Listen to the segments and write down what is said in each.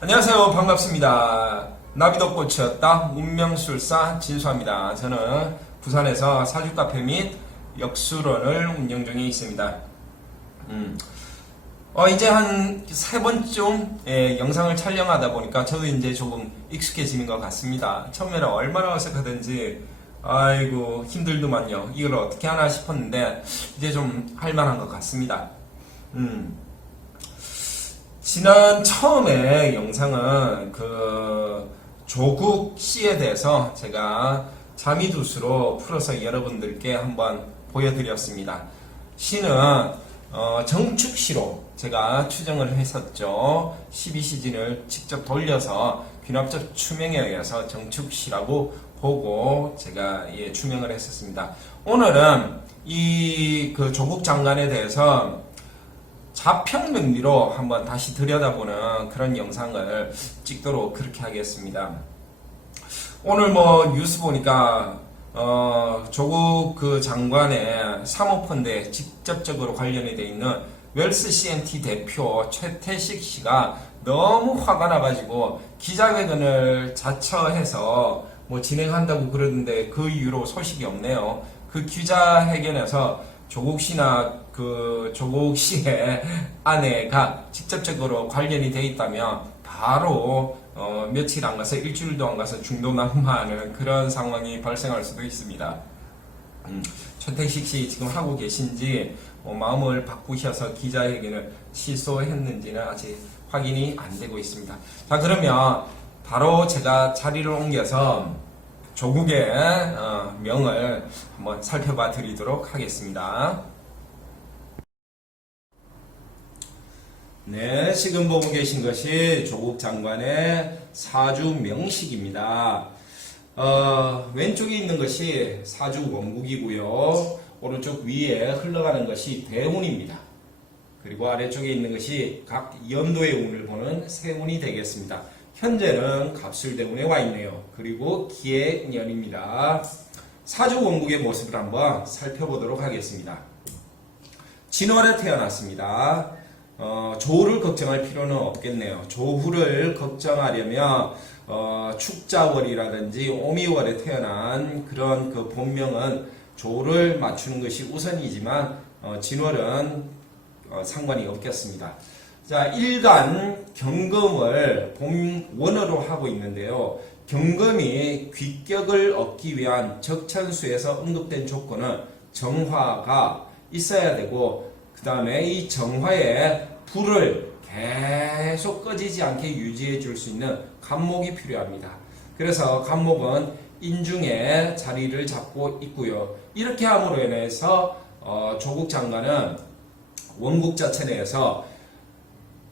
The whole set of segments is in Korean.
안녕하세요. 반갑습니다. 나비도 꽃이었다. 운명술사 진수합니다. 저는 부산에서 사주카페 및 역수론을 운영 중에 있습니다. 이제 한 3번쯤 영상을 촬영하다 보니까 저도 이제 조금 익숙해지는 것 같습니다. 처음에는 얼마나 어색하든지 아이고 힘들더만요. 이걸 어떻게 하나 싶었는데 이제 좀 할만한 것 같습니다. 지난 처음에 영상은 그 조국 씨에 대해서 제가 자미두수로 풀어서 여러분들께 한번 보여드렸습니다. 씨는 정축시로 제가 추정을 했었죠. 12시즌을 직접 돌려서 귀납적 추명에 의해서 정축시라고 보고 제가 추명을 했었습니다. 오늘은 이 그 조국 장관에 대해서 자평론리로 한번 다시 들여다보는 그런 영상을 찍도록 그렇게 하겠습니다. 오늘 뉴스 보니까 조국 그 장관의 사모펀드에 직접적으로 관련이 되어 있는 웰스 CMT 대표 최태식 씨가 너무 화가 나가지고 기자회견을 자처해서 진행한다고 그러는데 그 이후로 소식이 없네요. 그 기자회견에서 조국 씨나 그 조국 씨의 아내가 직접적으로 관련이 돼 있다면 바로 며칠 안 가서 일주일도 안 가서 중도난무하는 그런 상황이 발생할 수도 있습니다. 최태식 씨 지금 하고 계신지 마음을 바꾸셔서 기자회견을 취소했는지는 아직 확인이 안 되고 있습니다. 자, 그러면 바로 제가 자리를 옮겨서 조국의 명을 한번 살펴봐 드리도록 하겠습니다. 네, 지금 보고 계신 것이 조국 장관의 사주 명식입니다. 왼쪽에 있는 것이 사주 원국이고요. 오른쪽 위에 흘러가는 것이 대운입니다. 그리고 아래쪽에 있는 것이 각 연도의 운을 보는 세운이 되겠습니다. 현재는 갑술대운에 와 있네요. 그리고 기해년입니다. 사주 원국의 모습을 한번 살펴보도록 하겠습니다. 진월에 태어났습니다. 조후를 걱정할 필요는 없겠네요. 조후를 걱정하려면 축자월이라든지 오미월에 태어난 그런 그 본명은 조후를 맞추는 것이 우선이지만 진월은 상관이 없겠습니다. 자, 일간 경금을 본원으로 하고 있는데요. 경금이 귀격을 얻기 위한 적천수에서 언급된 조건은 정화가 있어야 되고, 그 다음에 이 정화에 불을 계속 꺼지지 않게 유지해 줄 수 있는 간목이 필요합니다. 그래서 간목은 인중에 자리를 잡고 있고요. 이렇게 함으로 인해서 조국 장관은 원국 자체 내에서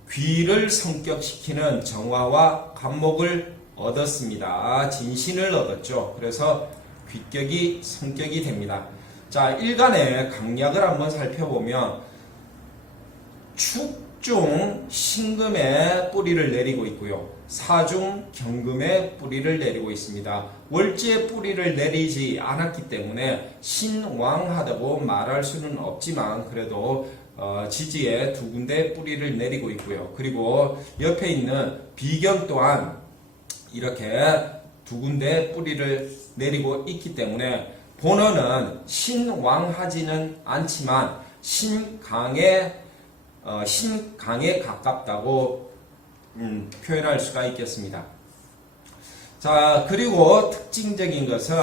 귀를 성격시키는 정화와 간목을 얻었습니다. 진신을 얻었죠. 그래서 귀격이 성격이 됩니다. 자, 일간의 강약을 한번 살펴보면 축중 신금의 뿌리를 내리고 있고요. 사중 경금의 뿌리를 내리고 있습니다. 월지의 뿌리를 내리지 않았기 때문에 신왕하다고 말할 수는 없지만 그래도 지지에 두 군데 뿌리를 내리고 있고요. 그리고 옆에 있는 비견 또한 이렇게 두 군데 뿌리를 내리고 있기 때문에 본어는 신왕하지는 않지만 신강에 가깝다고 표현할 수가 있겠습니다. 자, 그리고 특징적인 것은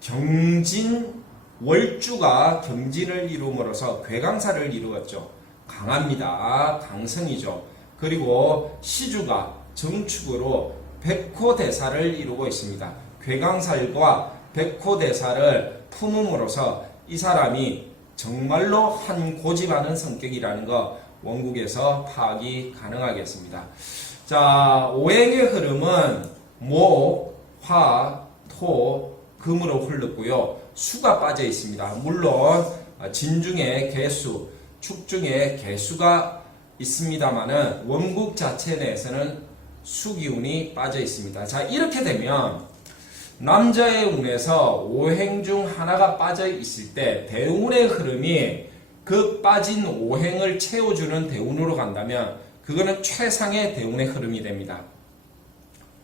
경진 월주가 경진을 이룸으로써 괴강사를 이루었죠. 강합니다. 강성이죠. 그리고 시주가 정축으로 백호대사를 이루고 있습니다. 괴강살과 백호대사를 품음으로써 이 사람이 정말로 한 고집하는 성격이라는 거 원국에서 파악이 가능하겠습니다. 자, 오행의 흐름은 목, 화, 토, 금으로 흘렀고요. 수가 빠져 있습니다. 물론 진중에 개수, 축중에 개수가 있습니다만은 원국 자체 내에서는 수기운이 빠져 있습니다. 자, 이렇게 되면 남자의 운에서 오행 중 하나가 빠져 있을 때 대운의 흐름이 그 빠진 오행을 채워주는 대운으로 간다면 그거는 최상의 대운의 흐름이 됩니다.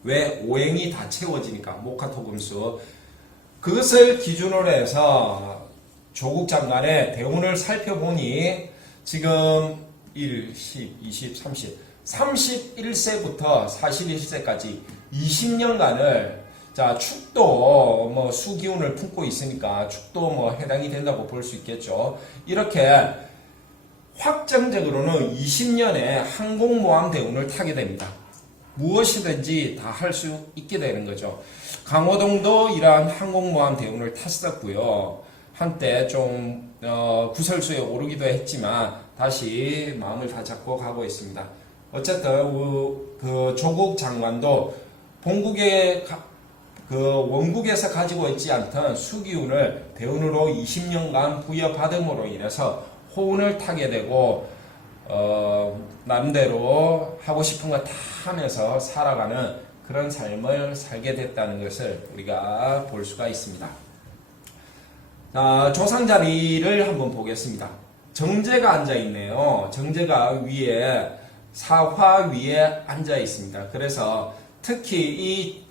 왜? 오행이 다 채워지니까 목화토금수. 그것을 기준으로 해서 조국 장관의 대운을 살펴보니 지금 1, 10, 20, 30, 31세부터 41세까지 20년간을 자 축도 뭐 수기운을 품고 있으니까 축도 뭐 해당이 된다고 볼 수 있겠죠. 이렇게 확정적으로는 20년의 항공모함 대운을 타게 됩니다. 무엇이든지 다 할 수 있게 되는 거죠. 강호동도 이러한 항공모함 대운을 탔었고요. 한때 좀 구설수에 오르기도 했지만 다시 마음을 다잡고 가고 있습니다. 어쨌든 그 조국 장관도 본국의 원국에서 가지고 있지 않던 수기운을 대운으로 20년간 부여받음으로 인해서 호운을 타게 되고 남대로 하고 싶은 거 다 하면서 살아가는 그런 삶을 살게 됐다는 것을 우리가 볼 수가 있습니다. 자, 조상자리를 한번 보겠습니다. 정제가 앉아 있네요. 정제가 위에 사화 위에 앉아 있습니다. 그래서 특히 이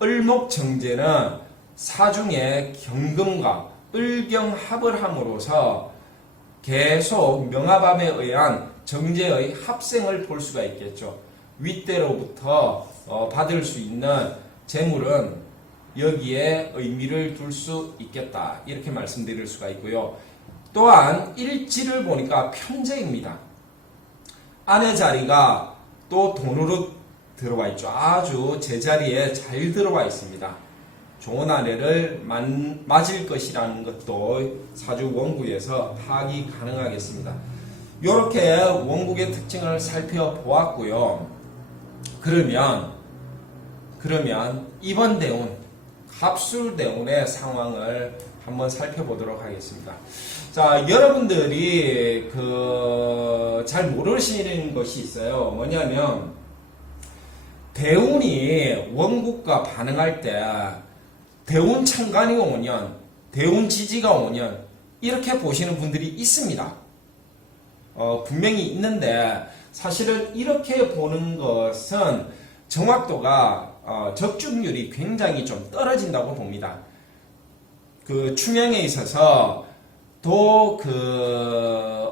을목정제는 사중에 경금과 을경합을 함으로써 계속 명화밤에 의한 정제의 합생을 볼 수가 있겠죠. 윗대로부터 받을 수 있는 재물은 여기에 의미를 둘 수 있겠다. 이렇게 말씀드릴 수가 있고요. 또한 일지를 보니까 편제입니다. 아내 자리가 또 돈으로 들어와 있죠. 아주 제자리에 잘 들어와 있습니다. 좋은 아내를 맞을 것이라는 것도 사주 원국에서 파악이 가능하겠습니다. 이렇게 원국의 특징을 살펴보았고요. 그러면 이번 대운 갑술대운의 상황을 한번 살펴보도록 하겠습니다. 자, 여러분들이 잘 모르시는 것이 있어요. 뭐냐면 대운이 원국과 반응할 때 대운 천간이 5년, 대운 지지가 5년 이렇게 보시는 분들이 있습니다. 분명히 있는데 사실은 이렇게 보는 것은 정확도가 적중률이 굉장히 좀 떨어진다고 봅니다. 그 추명에 있어서 더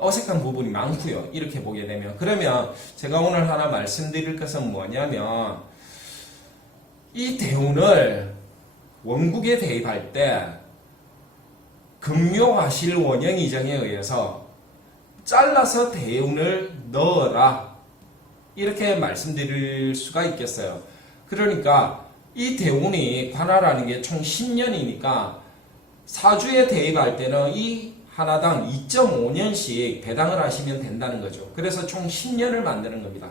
어색한 부분이 많고요. 이렇게 보게 되면 그러면 제가 오늘 하나 말씀드릴 것은 뭐냐면 이 대운을 원국에 대입할 때 금묘화실 원형이정에 의해서 잘라서 대운을 넣어라 이렇게 말씀드릴 수가 있겠어요. 그러니까 이 대운이 관할하는 게 총 10년이니까 사주에 대입할 때는 이 하나당 2.5년씩 배당을 하시면 된다는 거죠. 그래서 총 10년을 만드는 겁니다.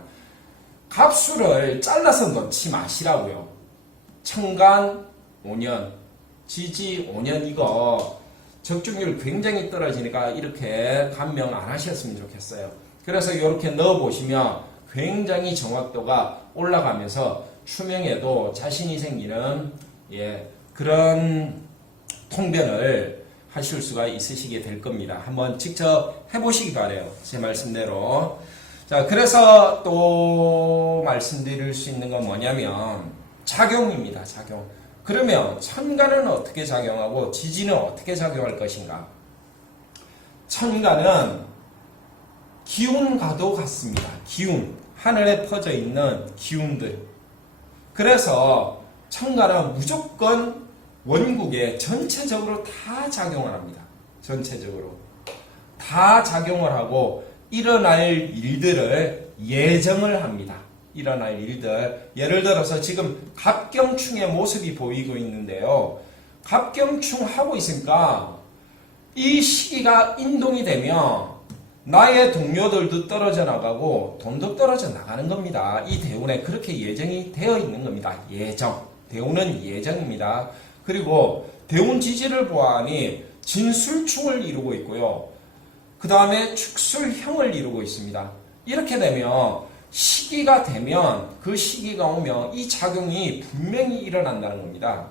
갑수를 잘라서 넣지 마시라고요. 천간 5년, 지지 5년 이거 적중률 굉장히 떨어지니까 이렇게 감명 안 하셨으면 좋겠어요. 그래서 이렇게 넣어보시면 굉장히 정확도가 올라가면서 추명에도 자신이 생기는 그런 통변을 하실 수가 있으시게 될 겁니다. 한번 직접 해보시기 바래요. 제 말씀대로. 자, 그래서 또 말씀드릴 수 있는 건 뭐냐면 작용입니다. 작용. 그러면 천간은 어떻게 작용하고 지지는 어떻게 작용할 것인가? 천간은 기운과도 같습니다. 기운. 하늘에 퍼져 있는 기운들. 그래서 천간은 무조건 원국에 전체적으로 다 작용을 합니다. 전체적으로. 다 작용을 하고 일어날 일들을 예정을 합니다. 일어날 일들. 예를 들어서 지금 갑경충의 모습이 보이고 있는데요. 갑경충 하고 있으니까 이 시기가 인동이 되면 나의 동료들도 떨어져 나가고 돈도 떨어져 나가는 겁니다. 이 대운에 그렇게 예정이 되어 있는 겁니다. 예정. 대운은 예정입니다. 그리고 대운 지지를 보아하니 진술충을 이루고 있고요. 그 다음에 축술형을 이루고 있습니다. 이렇게 되면 시기가 되면 그 시기가 오면 이 작용이 분명히 일어난다는 겁니다.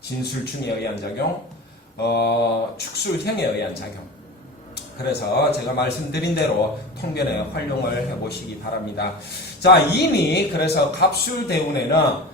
진술충에 의한 작용, 축술형에 의한 작용. 그래서 제가 말씀드린 대로 통변에 활용을 해보시기 바랍니다. 자, 이미 그래서 갑술대운에는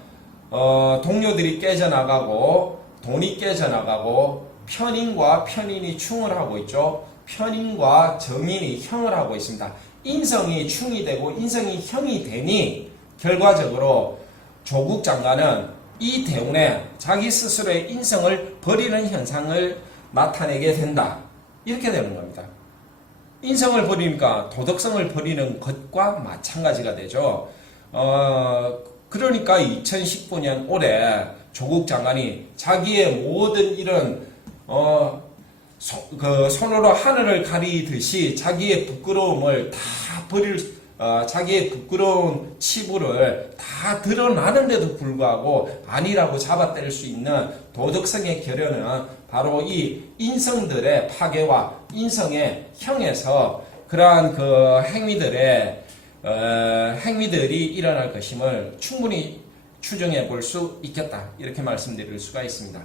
동료들이 깨져나가고 돈이 깨져나가고 편인과 편인이 충을 하고 있죠. 편인과 정인이 형을 하고 있습니다. 인성이 충이 되고 인성이 형이 되니 결과적으로 조국 장관은 이 대운에 자기 스스로의 인성을 버리는 현상을 나타내게 된다. 이렇게 되는 겁니다. 인성을 버리니까 도덕성을 버리는 것과 마찬가지가 되죠. 그러니까 2019년 올해 조국 장관이 자기의 모든 이런 손으로 하늘을 가리듯이 자기의 부끄러움을 다 자기의 부끄러운 치부를 다 드러나는데도 불구하고 아니라고 잡아떼릴 수 있는 도덕성의 결여는 바로 이 인성들의 파괴와 인성의 형에서 그러한 그 행위들이 일어날 것임을 충분히 추정해 볼 수 있겠다. 이렇게 말씀드릴 수가 있습니다.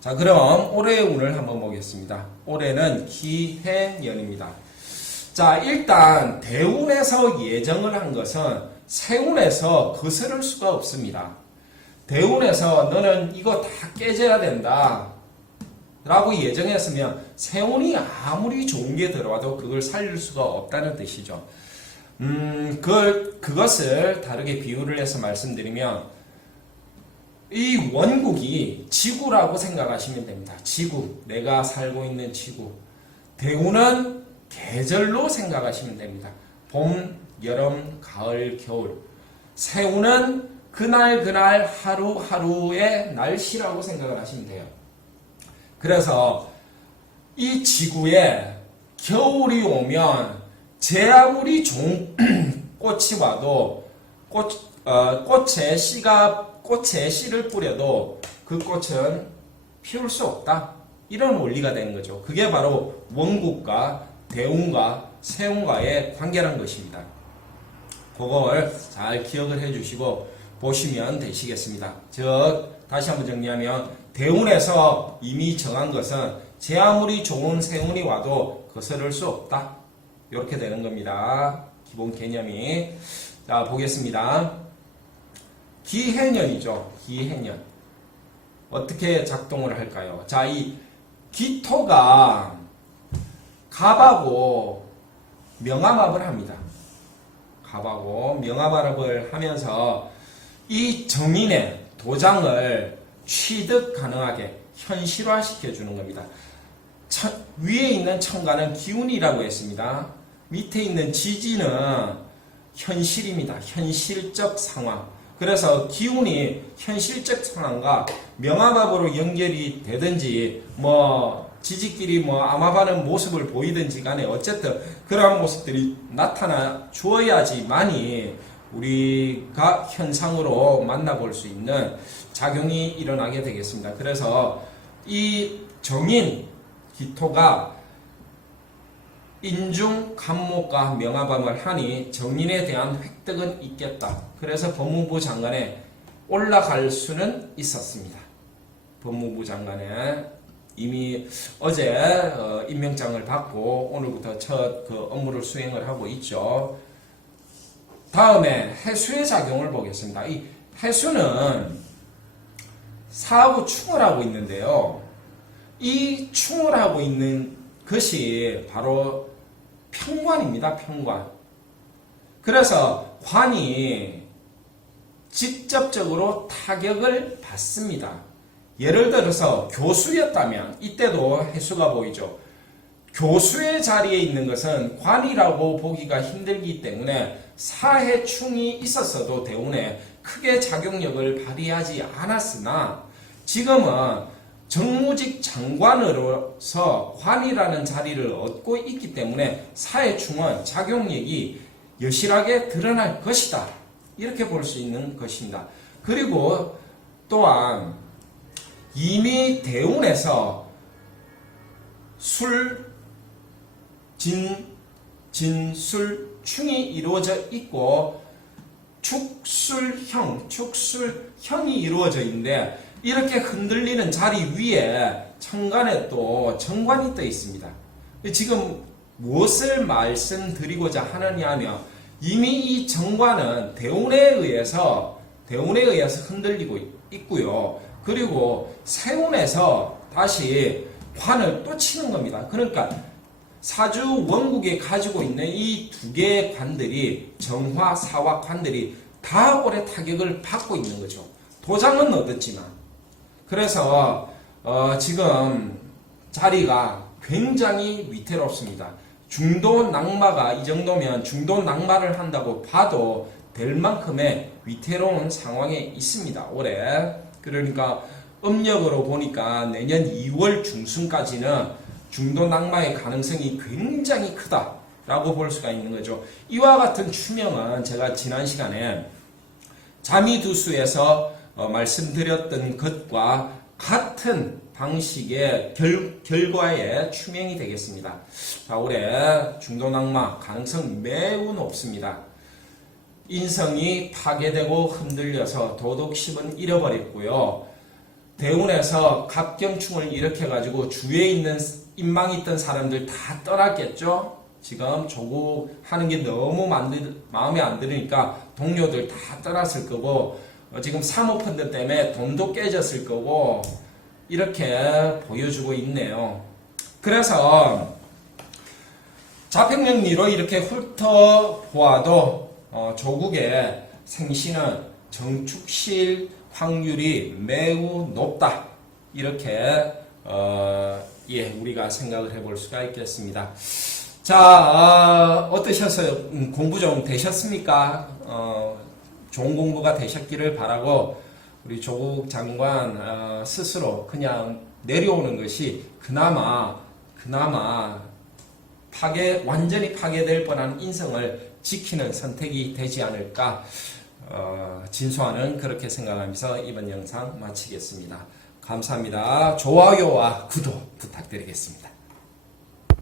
자, 그럼 올해의 운을 한번 보겠습니다. 올해는 기해년입니다. 자, 일단 대운에서 예정을 한 것은 세운에서 거스를 수가 없습니다. 대운에서 너는 이거 다 깨져야 된다 라고 예정했으면 세운이 아무리 좋은 게 들어와도 그걸 살릴 수가 없다는 뜻이죠. 그것을 다르게 비유를 해서 말씀드리면 이 원국이 지구라고 생각하시면 됩니다. 지구, 내가 살고 있는 지구. 대운은 계절로 생각하시면 됩니다. 봄, 여름, 가을, 겨울. 세운은 그날 하루하루의 날씨라고 생각을 하시면 돼요. 그래서 이 지구에 겨울이 오면 제 아무리 좋은 꽃이 와도 꽃에 씨를 뿌려도 그 꽃은 피울 수 없다. 이런 원리가 되는 거죠. 그게 바로 원국과 대운과 세운과의 관계라는 것입니다. 그걸 잘 기억을 해주시고 보시면 되시겠습니다. 즉 다시 한번 정리하면 대운에서 이미 정한 것은 제 아무리 좋은 세운이 와도 거스를 수 없다. 이렇게 되는 겁니다. 기본 개념이. 자, 보겠습니다. 기해년이죠. 기해년. 어떻게 작동을 할까요? 자, 이 기토가 갑하고 명암합을 합니다. 갑하고 명암합을 하면서 이 정인의 도장을 취득 가능하게 현실화시켜 주는 겁니다. 위에 있는 천간은 기운이라고 했습니다. 밑에 있는 지지는 현실입니다. 현실적 상황. 그래서 기운이 현실적 상황과 명암합으로 연결이 되든지 지지끼리 암합하는 모습을 보이든지 간에 어쨌든 그러한 모습들이 나타나 주어야지만이 우리가 현상으로 만나볼 수 있는 작용이 일어나게 되겠습니다. 그래서 이 정인 기토가 인중 간목과 명합함을 하니 정인에 대한 획득은 있겠다. 그래서 법무부 장관에 올라갈 수는 있었습니다. 법무부 장관에 이미 어제 임명장을 받고 오늘부터 첫 업무를 수행을 하고 있죠. 다음에 해수의 작용을 보겠습니다. 이 해수는 사후 충을 하고 있는데요. 이 충을 하고 있는 것이 바로 편관입니다. 편관. 그래서 관이 직접적으로 타격을 받습니다. 예를 들어서 교수였다면 이때도 해수가 보이죠. 교수의 자리에 있는 것은 관이라고 보기가 힘들기 때문에 사해충이 있었어도 대운에 크게 작용력을 발휘하지 않았으나 지금은 정무직 장관으로서 관이라는 자리를 얻고 있기 때문에 사해충은 작용력이 여실하게 드러날 것이다. 이렇게 볼 수 있는 것입니다. 그리고 또한 이미 대운에서 진술충이 이루어져 있고 축술형이 이루어져 있는데 이렇게 흔들리는 자리 위에 천간에 또 정관이 떠 있습니다. 지금 무엇을 말씀드리고자 하느냐 하면 이미 이 정관은 대운에 의해서 대운에 의해서 흔들리고 있고요. 그리고 세운에서 다시 관을 또 치는 겁니다. 그러니까 사주 원국에 가지고 있는 이 두 개의 관들이 정화, 사화 관들이 다 올해 타격을 받고 있는 거죠. 도장은 얻었지만. 그래서 지금 자리가 굉장히 위태롭습니다. 중도 낙마가 이 정도면 중도 낙마를 한다고 봐도 될 만큼의 위태로운 상황에 있습니다. 올해. 그러니까 음력으로 보니까 내년 2월 중순까지는 중도 낙마의 가능성이 굉장히 크다라고 볼 수가 있는 거죠. 이와 같은 추명은 제가 지난 시간에 자미두수에서 말씀드렸던 것과 같은 방식의 결과의 추명이 되겠습니다. 자, 올해 중도 낙마 가능성 매우 높습니다. 인성이 파괴되고 흔들려서 도덕심은 잃어버렸고요. 대운에서 갑경충을 일으켜가지고 주위에 있는 인망이 있던 사람들 다 떠났겠죠. 지금 조국하는 게 너무 마음에 안 들으니까 동료들 다 떠났을 거고 지금 사모펀드 때문에 돈도 깨졌을 거고 이렇게 보여주고 있네요. 그래서 자평령리로 이렇게 훑어보아도 조국의 생신은 정축실 확률이 매우 높다. 이렇게 우리가 생각을 해볼 수가 있겠습니다. 자, 어떠셨어요? 공부 좀 되셨습니까? 좋은 공부가 되셨기를 바라고 우리 조국 장관 스스로 그냥 내려오는 것이 그나마 완전히 파괴될 뻔한 인성을 지키는 선택이 되지 않을까 진소하는 그렇게 생각하면서 이번 영상 마치겠습니다. 감사합니다. 좋아요와 구독 부탁드리겠습니다.